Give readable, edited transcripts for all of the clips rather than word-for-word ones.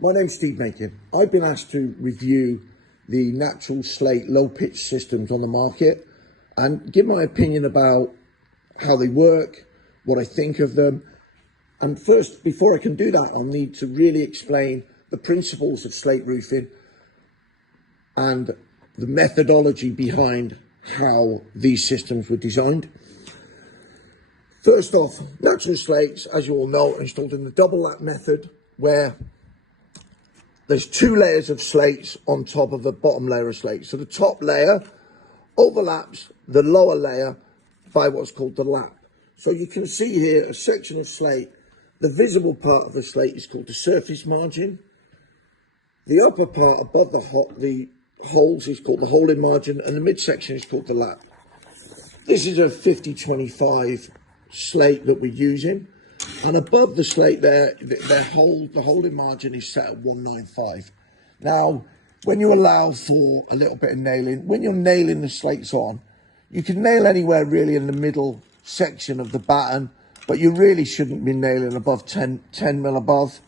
My name's Steve Macon. I've been asked to review the natural slate low pitch systems on the market and give my opinion about how they work, what I think of them. And first, before I can do that, I'll need to really explain the principles of slate roofing and the methodology behind how these systems were designed. First off, natural slates, as you all know, are installed in the double lap method, where there's two layers of slates on top of the bottom layer of slates. So the top layer overlaps the lower layer by what's called the lap. So you can see here a section of slate. The visible part of the slate is called the surface margin. The upper part above the holes is called the holding margin, and the midsection is called the lap. This is a 50-25 slate that we're using. And above the slate there, the holding margin is set at 195. Now, when you allow for a little bit of nailing, when you're nailing the slates on, you can nail anywhere really in the middle section of the batten, but you really shouldn't be nailing above 10 mil above.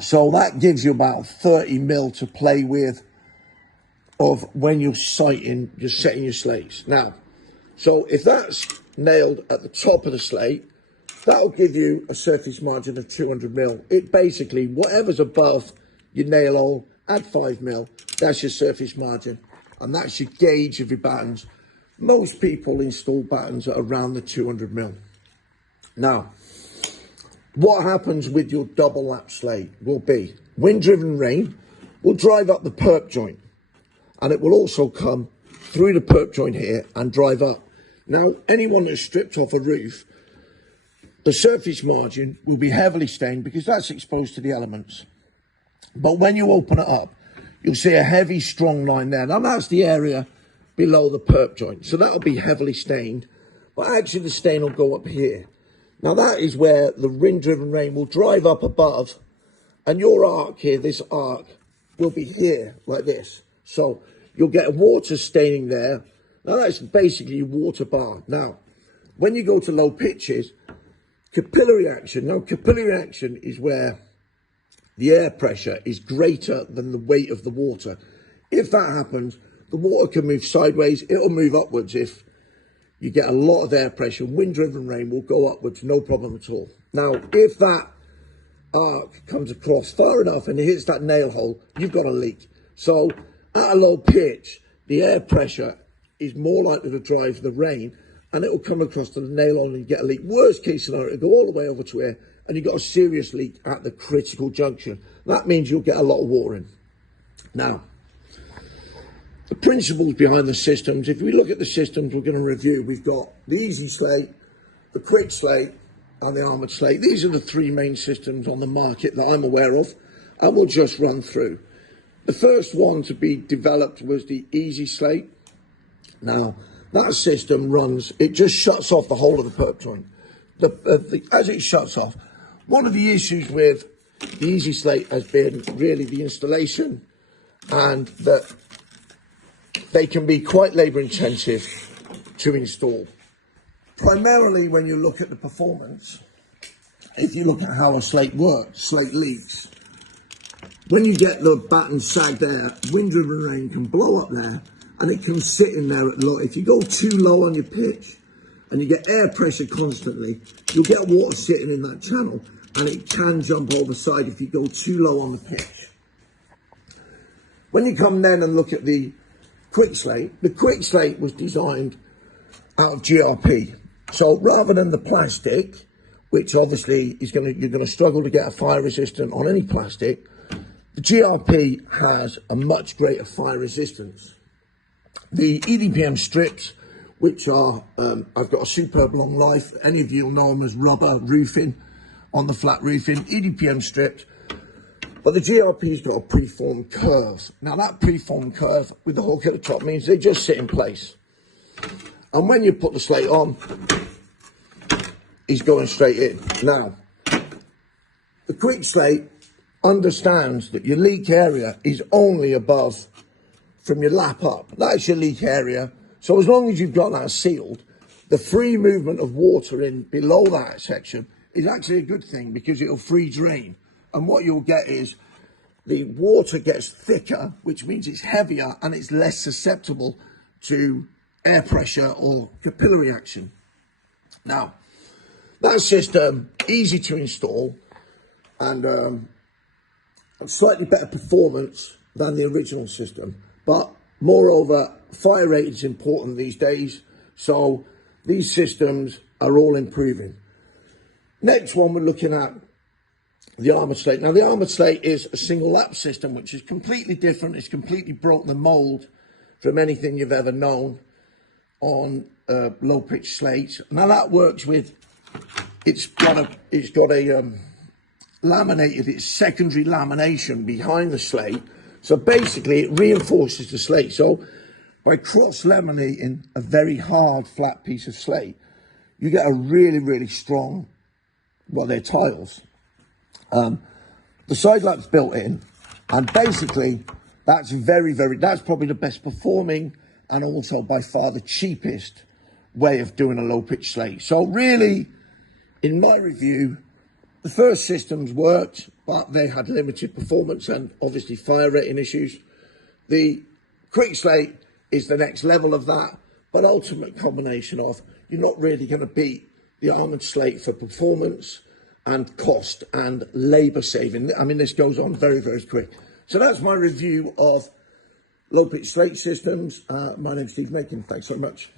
So that gives you about 30 mil to play with of when you're setting your slates. Now, so if that's nailed at the top of the slate, that'll give you a surface margin of 200 mil. It basically, whatever's above your nail hole, add 5 mil, that's your surface margin. And that's your gauge of your battens. Most people install battens at around the 200 mil. Now, what happens with your double lap slate will be wind-driven rain will drive up the perp joint. And it will also come through the perp joint here and drive up. Now, anyone that's stripped off a roof, the surface margin will be heavily stained because that's exposed to the elements. But when you open it up, you'll see a heavy, strong line there. Now, that's the area below the perp joint. So that'll be heavily stained. But actually, the stain will go up here. Now, that is where the wind-driven rain will drive up above. And your arc here, this arc, will be here, like this. So you'll get a water staining there. Now, that's basically water bar. Now, when you go to low pitches, capillary action. Now, capillary action is where the air pressure is greater than the weight of the water. If that happens, the water can move sideways. It'll move upwards if you get a lot of air pressure. Wind-driven rain will go upwards, no problem at all. Now, if that arc comes across far enough and it hits that nail hole, you've got a leak. So at a low pitch, the air pressure is more likely to drive the rain, and it will come across to the nail hole and you get a leak. Worst case scenario, it'll go all the way over to here and you've got a serious leak at the critical junction. That means you'll get a lot of water in. Now, the principles behind the systems, if we look at the systems we're going to review, we've got the easy slate, the KwikSlate, and the armored slate. These are the three main systems on the market that I'm aware of, and we'll just run through. The first one to be developed was the easy slate. Now, that system runs, it just shuts off the whole of the perp joint. As it shuts off, one of the issues with the easy slate has been really the installation, and that they can be quite labour intensive to install. Primarily when you look at the performance, if you look at how a slate works, slate leaks, when you get the batten sagged there, wind-driven rain can blow up there and it can sit in there at low. If you go too low on your pitch and you get air pressure constantly, you'll get water sitting in that channel and it can jump over the side if you go too low on the pitch. When you come then and look at the KwikSlate was designed out of GRP. So rather than the plastic, which obviously you're going to struggle to get a fire resistant on any plastic, the GRP has a much greater fire resistance. The EDPM strips, which are, I've got a superb long life. Any of you will know them as rubber roofing on the flat roofing, EDPM strips. But the GRP's got a preformed curve. Now that preformed curve with the hook at the top means they just sit in place. And when you put the slate on, he's going straight in. Now, the KwikSlate understands that your leak area is only above from your lap up. That's your leak area. So as long as you've got that sealed, the free movement of water in below that section is actually a good thing because it'll free drain. And what you'll get is the water gets thicker, which means it's heavier and it's less susceptible to air pressure or capillary action. Now, that system, easy to install and slightly better performance than the original system. But moreover, fire rate is important these days. So these systems are all improving. Next one, we're looking at the armored slate. Now, the armored slate is a single lap system, which is completely different. It's completely broken the mold from anything you've ever known on low pitch slates. Now that works with, it's got a laminated, it's secondary lamination behind the slate. So basically it reinforces the slate. So by cross laminating a very hard flat piece of slate, you get a really, really strong, well, they're tiles. The side lap's built in, and basically that's that's probably the best performing and also by far the cheapest way of doing a low pitch slate. So really, in my review, the first systems worked, but they had limited performance and obviously fire rating issues. The KwikSlate is the next level of that, but ultimate combination of, you're not really going to beat the armored slate for performance and cost and labour saving. I mean, this goes on very, very quick. So that's my review of low pitch slate systems. My name's Steve Macon. Thanks so much.